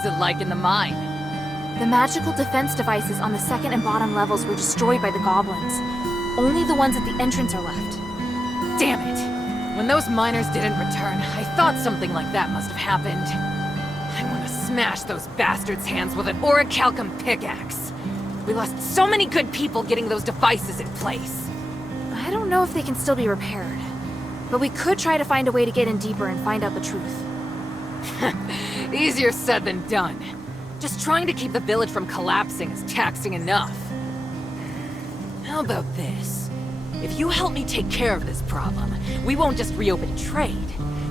is it like in the mine? The magical defense devices on the second and bottom levels were destroyed by the goblins. Only the ones at the entrance are left. Damn it! When those miners didn't return, I thought something like that must have happened. I want to smash those bastards' hands with an orichalcum pickaxe. We lost so many good people getting those devices in place. I don't know if they can still be repaired. But we could try to find a way to get in deeper and find out the truth. Easier said than done. Just trying to keep the village from collapsing is taxing enough. How about this? If you help me take care of this problem, we won't just reopen trade.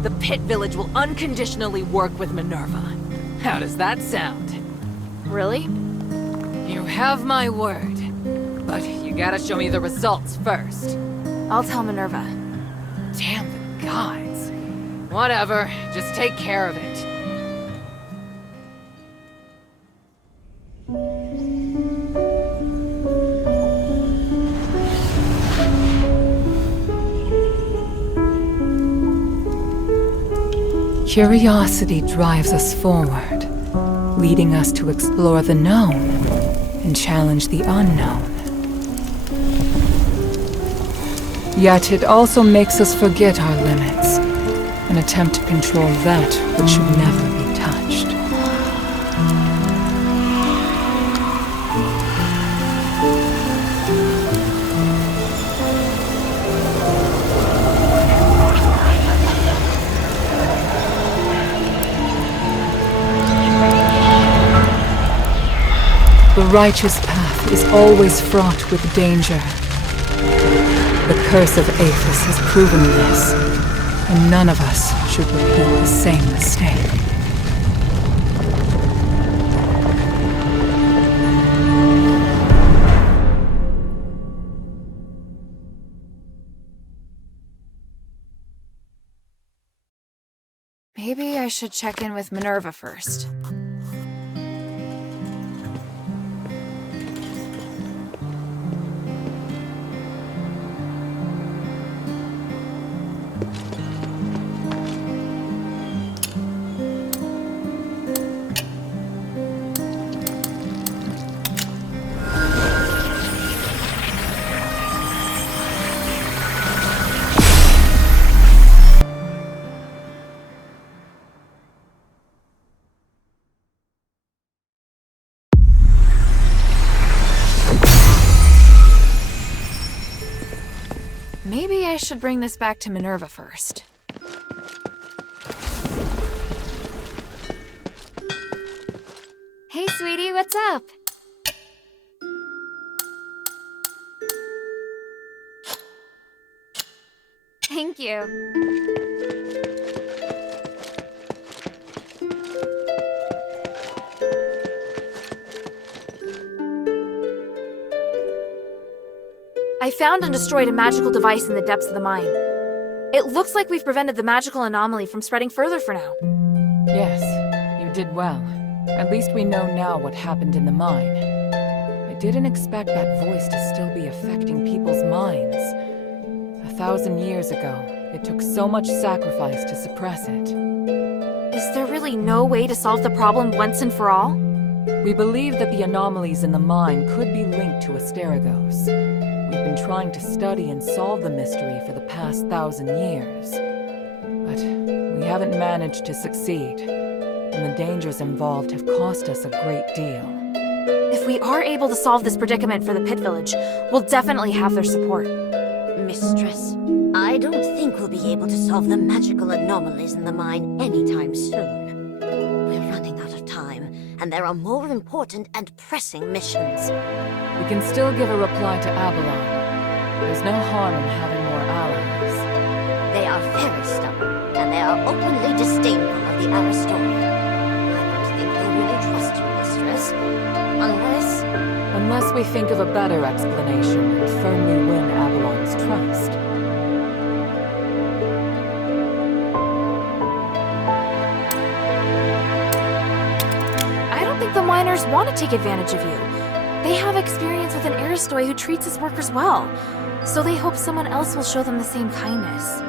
The Pit Village will unconditionally work with Minerva. How does that sound? Really? You have my word. But you gotta show me the results first. I'll tell Minerva. Damn the gods. Whatever, just take care of it. Curiosity drives us forward, leading us to explore the known and challenge the unknown. Yet it also makes us forget our limits and attempt to control that which should never be touched. The righteous path is always fraught with danger. The curse of Aethys has proven this, and none of us should repeat the same mistake. Maybe I should check in with Minerva first. Maybe I should bring this back to Minerva first. Hey, sweetie, what's up? Thank you. I found and destroyed a magical device in the depths of the mine. It looks like we've prevented the magical anomaly from spreading further for now. Yes, you did well. At least we know now what happened in the mine. I didn't expect that voice to still be affecting people's minds. 1,000 years ago, it took so much sacrifice to suppress it. Is there really no way to solve the problem once and for all? We believe that the anomalies in the mine could be linked to Asterigos. We've been trying to study and solve the mystery for the past 1,000 years. But we haven't managed to succeed, and the dangers involved have cost us a great deal. If we are able to solve this predicament for the Pit Village, we'll definitely have their support. Mistress, I don't think we'll be able to solve the magical anomalies in the mine anytime soon. We're running out of time, and there are more important and pressing missions. We can still give a reply to Avalon. There's no harm in having more allies. They are very stubborn, and they are openly disdainful of the Aristori. I don't think they really trust you, Mistress. Unless we think of a better explanation and firmly win Avalon's trust. I don't think the miners want to take advantage of you. They have experience with an Aristoi who treats his workers well, so they hope someone else will show them the same kindness.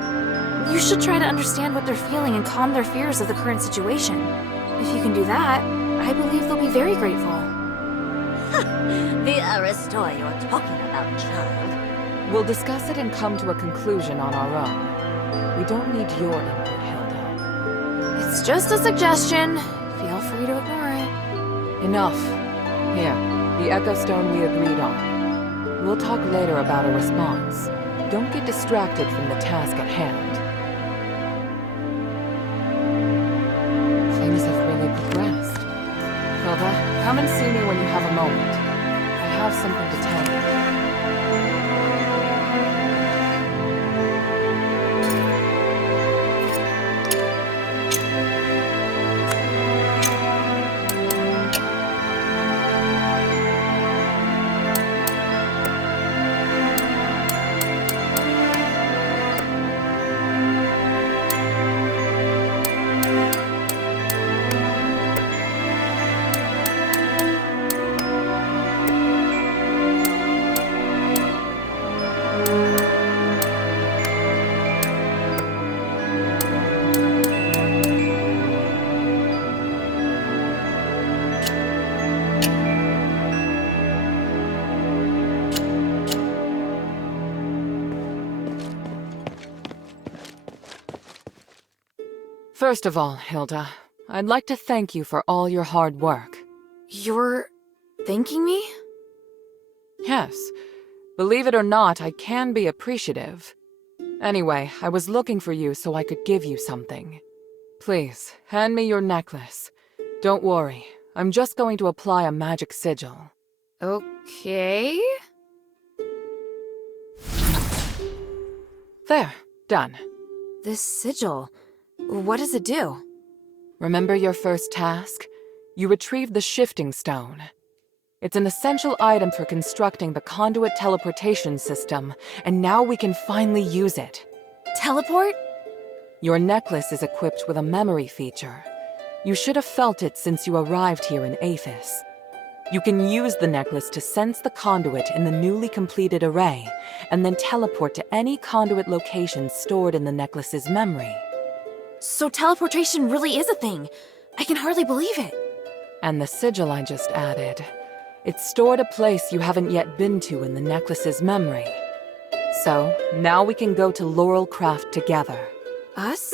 You should try to understand what they're feeling and calm their fears of the current situation. If you can do that, I believe they'll be very grateful. The Aristoi you're talking about, child. We'll discuss it and come to a conclusion on our own. We don't need your input, Hilda. It's just a suggestion. Feel free to ignore it. Enough. Here, the Echo Stone we agreed on. We'll talk later about a response. Don't get distracted from the task at hand. Things have really progressed. Hilda, come and see me when you have a moment. I have something to tell you. First of all, Hilda, I'd like to thank you for all your hard work. You're thanking me? Yes. Believe it or not, I can be appreciative. Anyway, I was looking for you so I could give you something. Please, hand me your necklace. Don't worry, I'm just going to apply a magic sigil. Okay. There, done. This sigil. What does it do? Remember your first task? You retrieved the shifting stone. It's an essential item for constructing the conduit teleportation system, and now we can finally use it. Teleport? Your necklace is equipped with a memory feature. You should have felt it since you arrived here in Aphis. You can use the necklace to sense the conduit in the newly completed array, and then teleport to any conduit location stored in the necklace's memory. So teleportation really is a thing. I can hardly believe it. And the sigil I just added. It's stored a place you haven't yet been to in the necklace's memory. So, now we can go to Laurelcraft together. Us?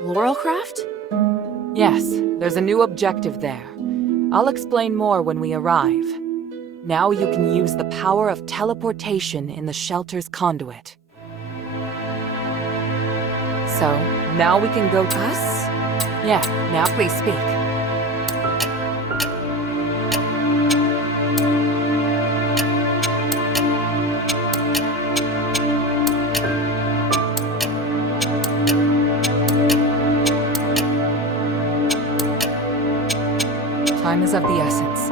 Laurelcraft? Yes, there's a new objective there. I'll explain more when we arrive. Now you can use the power of teleportation in the shelter's conduit. So, now we can go to Us? Yeah, now please speak. Time is of the essence.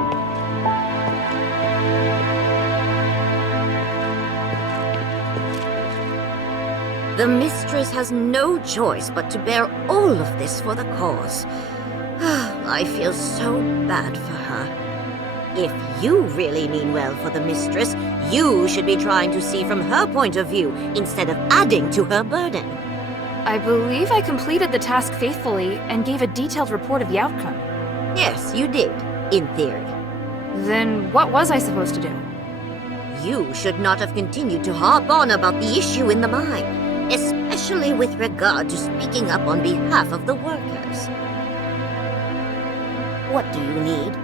The mistress has no choice but to bear all of this for the cause. I feel so bad for her. If you really mean well for the mistress, you should be trying to see from her point of view instead of adding to her burden. I believe I completed the task faithfully and gave a detailed report of the outcome. Yes, you did, in theory. Then what was I supposed to do? You should not have continued to harp on about the issue in the mine, especially with regard to speaking up on behalf of the workers. What do you need?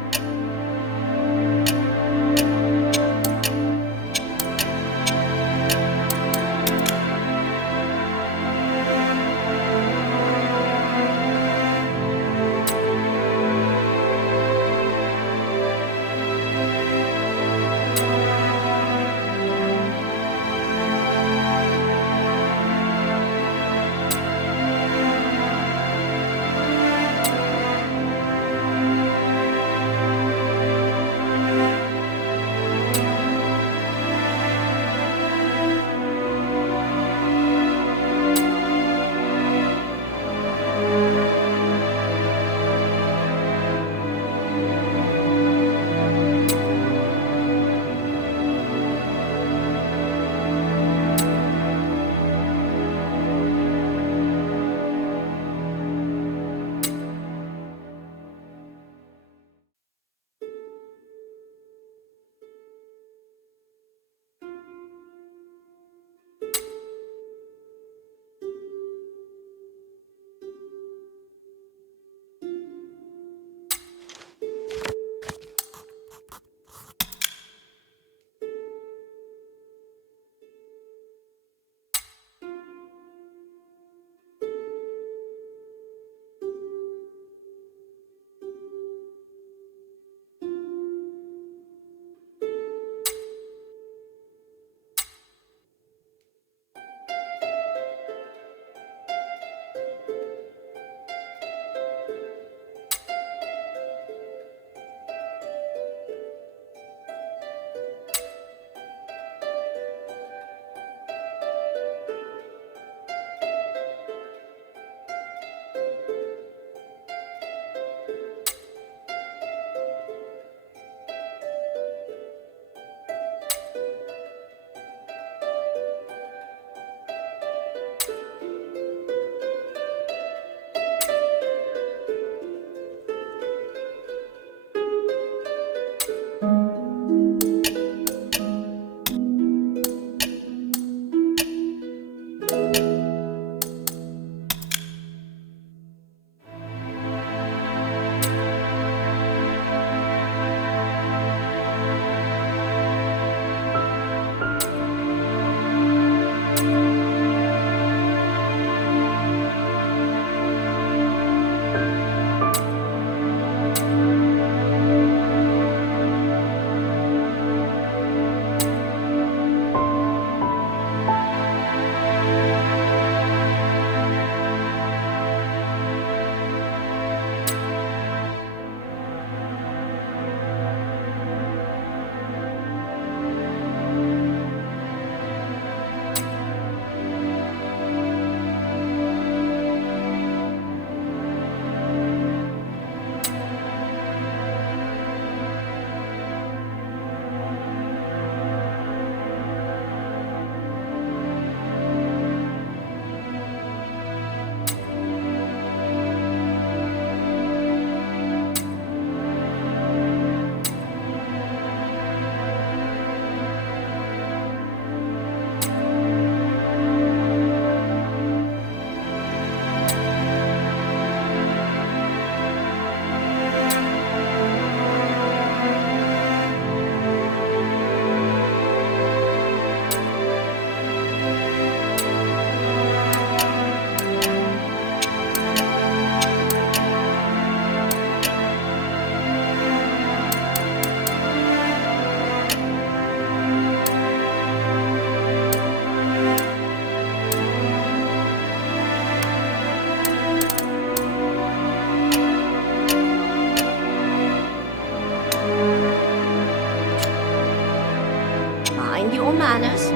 manners.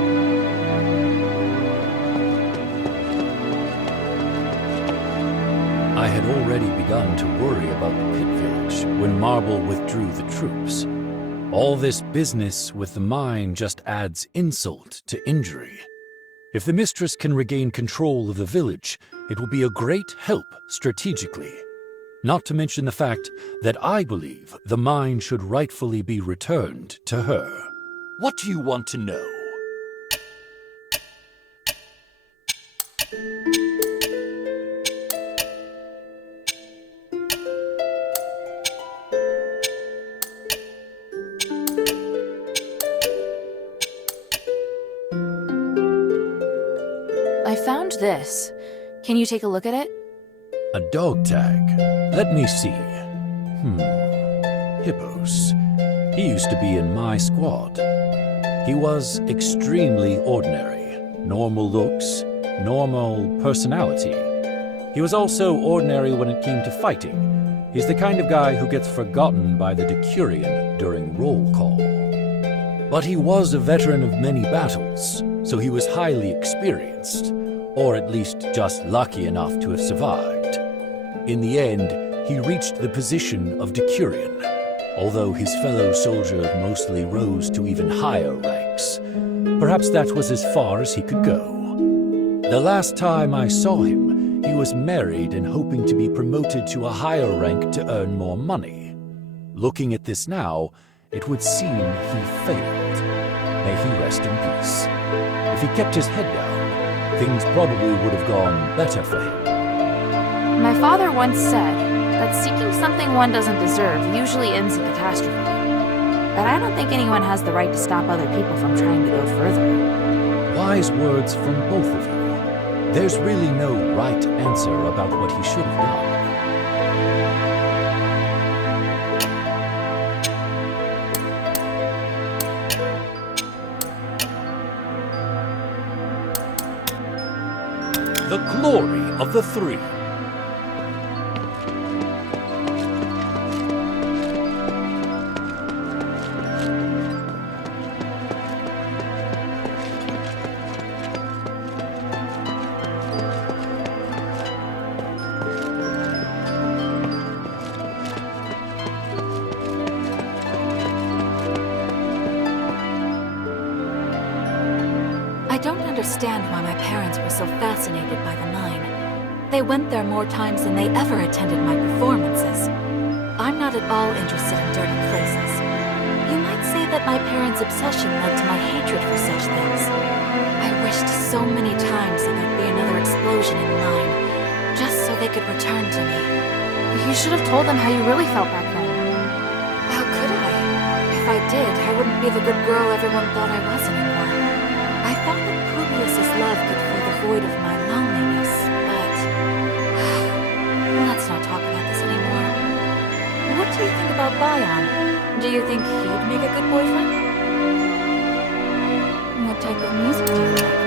I had already begun to worry about the pit village when Marble withdrew the troops. All this business with the mine just adds insult to injury. If the mistress can regain control of the village, it will be a great help strategically. Not to mention the fact that I believe the mine should rightfully be returned to her. What do you want to know? I found this. Can you take a look at it? A dog tag. Let me see. Hippos. He used to be in my squad. He was extremely ordinary. Normal looks, normal personality. He was also ordinary when it came to fighting. He's the kind of guy who gets forgotten by the Decurion during roll call. But he was a veteran of many battles, so he was highly experienced, or at least just lucky enough to have survived. In the end, he reached the position of Decurion, although his fellow soldier mostly rose to even higher ranks. Perhaps that was as far as he could go. The last time I saw him, he was married and hoping to be promoted to a higher rank to earn more money. Looking at this now, it would seem he failed. May he rest in peace. If he kept his head down, things probably would have gone better for him. My father once said that seeking something one doesn't deserve usually ends in catastrophe. But I don't think anyone has the right to stop other people from trying to go further. Wise words from both of you. There's really no right answer about what he should have done. The glory of the three. I don't understand why my parents were so fascinated by the mine. They went there more times than they ever attended my performances. I'm not at all interested in dirty places. You might say that my parents' obsession led to my hatred for such things. I wished so many times that there'd be another explosion in the mine, just so they could return to me. You should have told them how you really felt back then. How could I? If I did, I wouldn't be the good girl everyone thought I was anymore. I thought that Publius's love could fill the void of my loneliness, but... let's not talk about this anymore. What do you think about Bion? Do you think he'd make a good boyfriend? What type of music do you like?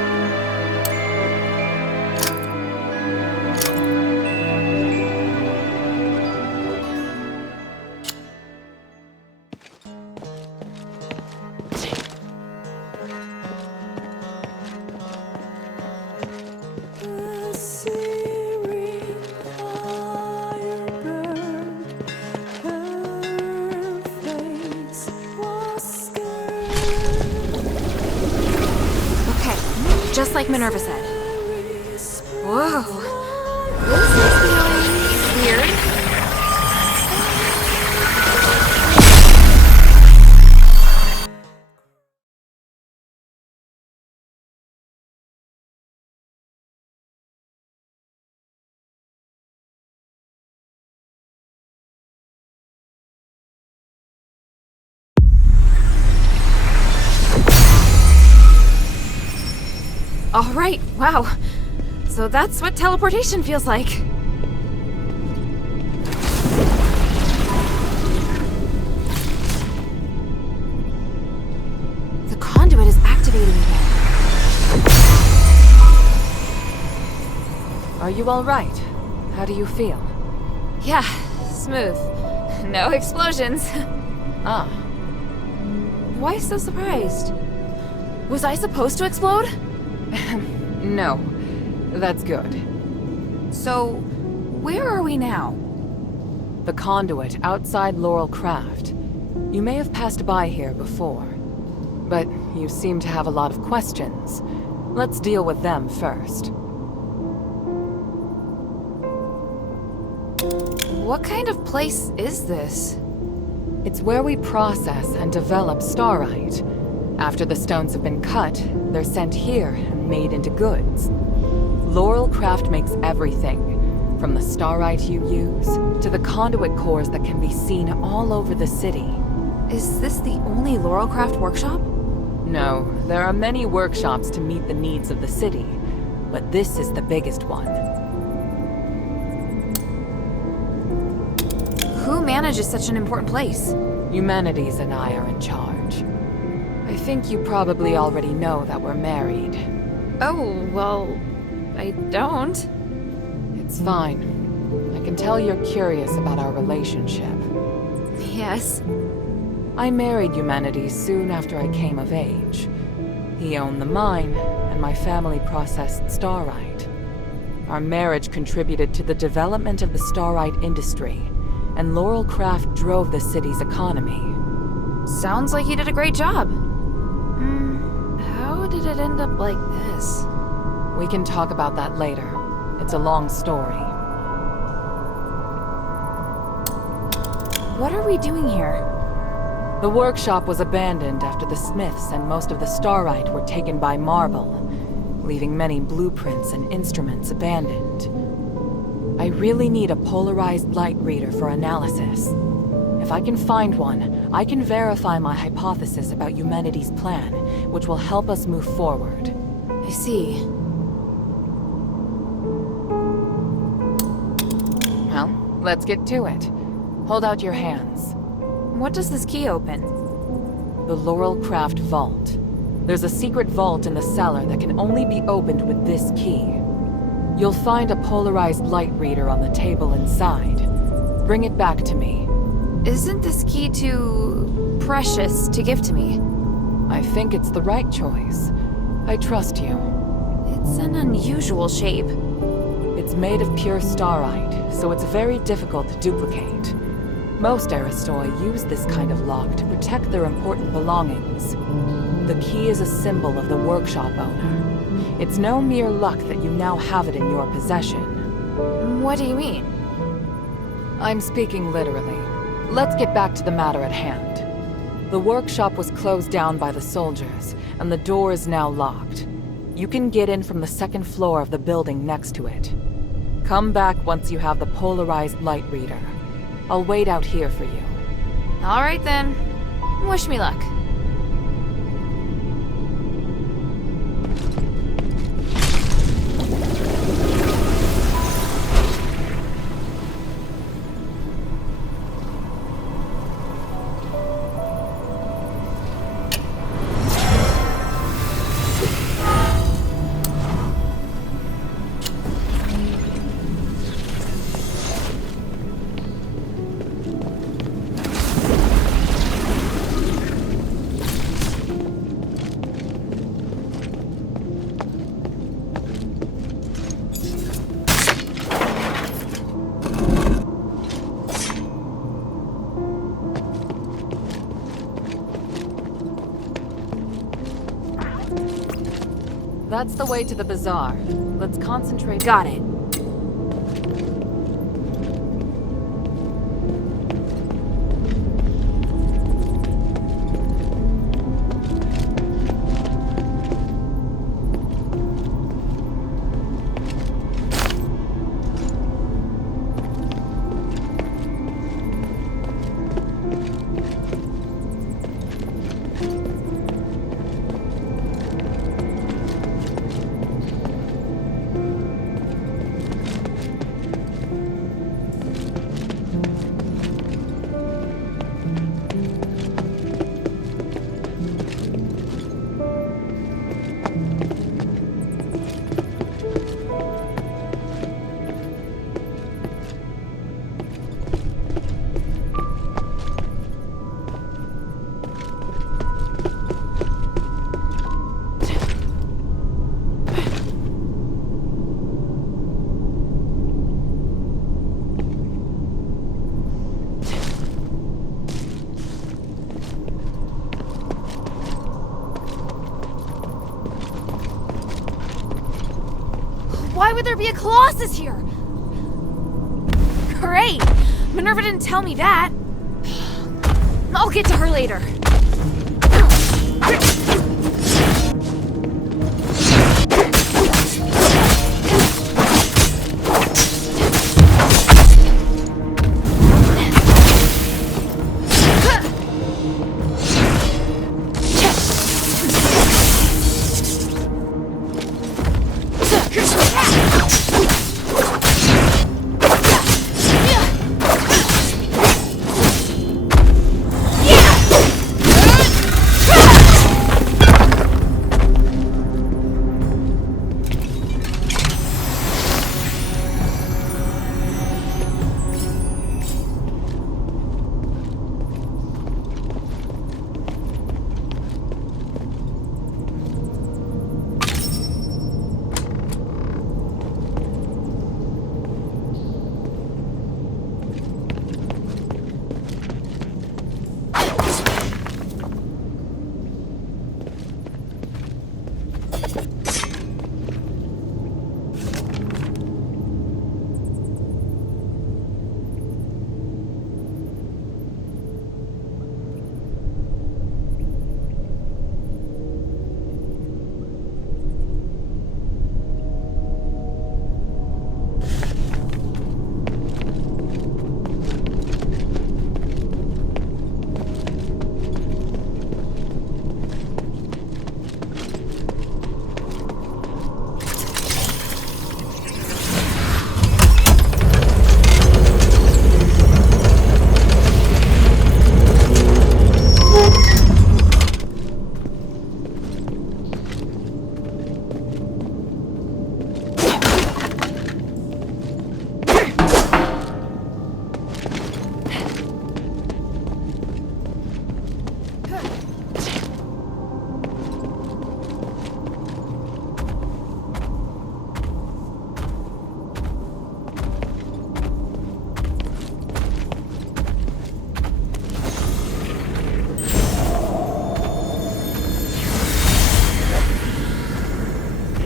Just like Minerva said. Whoa. This is feeling weird. All right, wow. So that's what teleportation feels like. The conduit is activating again. Are you all right? How do you feel? Yeah, smooth. No explosions. Ah, Why so surprised? Was I supposed to explode? No, that's good. So, where are we now? The conduit outside Laurel Craft. You may have passed by here before, but you seem to have a lot of questions. Let's deal with them first. What kind of place is this? It's where we process and develop starite. After the stones have been cut, they're sent here and made into goods. Laurel Craft makes everything, from the starite you use to the conduit cores that can be seen all over the city. Is this the only Laurelcraft workshop? No, there are many workshops to meet the needs of the city, but this is the biggest one. Who manages such an important place? Humanities and I are in charge. I think you probably already know that we're married. Oh, well, I don't. It's fine. I can tell you're curious about our relationship. Yes. I married Humanities soon after I came of age. He owned the mine, and my family processed starite. Our marriage contributed to the development of the starite industry, and Laurel Craft drove the city's economy. Sounds like you did a great job. How did it end up like this? We can talk about that later. It's a long story. What are we doing here? The workshop was abandoned after the smiths and most of the starite were taken by Marble, leaving many blueprints and instruments abandoned. I really need a polarized light reader for analysis. If I can find one, I can verify my hypothesis about humanity's plan, which will help us move forward. I see. Well, let's get to it. Hold out your hands. What does this key open? The Laurel Craft Vault. There's a secret vault in the cellar that can only be opened with this key. You'll find a polarized light reader on the table inside. Bring it back to me. Isn't this key too precious to give to me? I think it's the right choice. I trust you. It's an unusual shape. It's made of pure starite, so it's very difficult to duplicate. Most Aristoi use this kind of lock to protect their important belongings. The key is a symbol of the workshop owner. It's no mere luck that you now have it in your possession. What do you mean? I'm speaking literally. Let's get back to the matter at hand. The workshop was closed down by the soldiers, and the door is now locked. You can get in from the second floor of the building next to it. Come back once you have the polarized light reader. I'll wait out here for you. All right then. Wish me luck. That's the way to the bazaar. Let's concentrate. Got it. Why would there be a Colossus here? Great! Minerva didn't tell me that. I'll get to her later.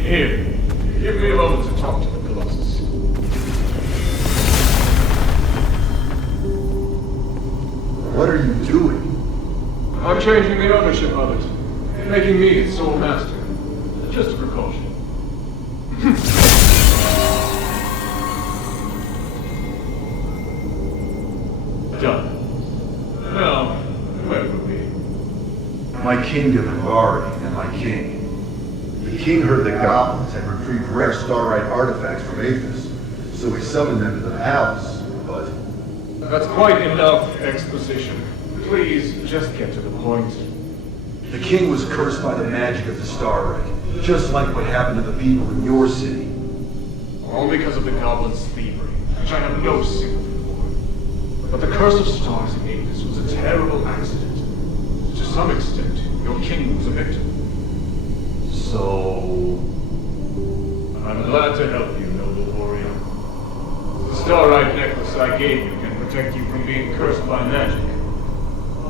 Here, give me a moment to talk to the Colossus. What are you doing? I'm changing the ownership of it, making me its sole master. Just a precaution. Done. Now, where were we? My kingdom and Bari and my king. The king heard the goblins had retrieved rare starlight artifacts from Athos, so he summoned them to the palace, but... That's quite enough exposition. Please, just get to the point. The king was cursed by the magic of the starlight, just like what happened to the people in your city. All because of the goblins' thievery, which I have no sympathy for. But the curse of stars in Athos was a terrible accident. To some extent, your king was a victim. So... I'm glad to help you, noble warrior. The starlight necklace I gave you can protect you from being cursed by magic.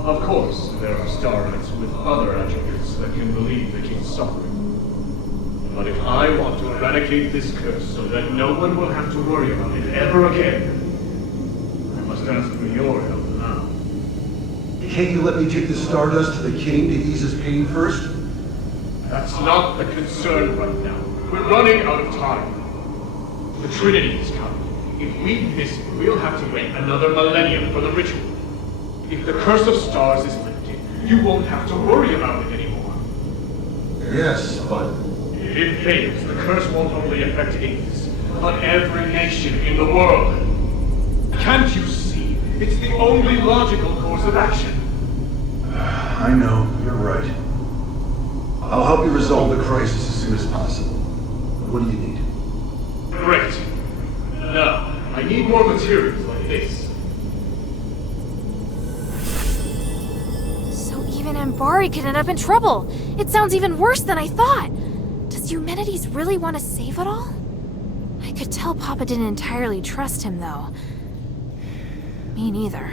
Of course, there are starlights with other attributes that can relieve the king's suffering. But if I want to eradicate this curse so that no one will have to worry about it ever again, I must ask for your help now. Can't you let me take the stardust to the king to ease his pain first? That's not the concern right now. We're running out of time. The Trinity is coming. If we miss it, we'll have to wait another millennium for the ritual. If the curse of stars is lifted, you won't have to worry about it anymore. Yes, but... If it fails, the curse won't only affect Athos, but every nation in the world. Can't you see? It's the only logical course of action. I know, you're right. I'll help you resolve the crisis as soon as possible. What do you need? Great. Now, I need more materials like this. So even Ambari could end up in trouble. It sounds even worse than I thought. Does Eumenides really want to save it all? I could tell Papa didn't entirely trust him, though. Me neither.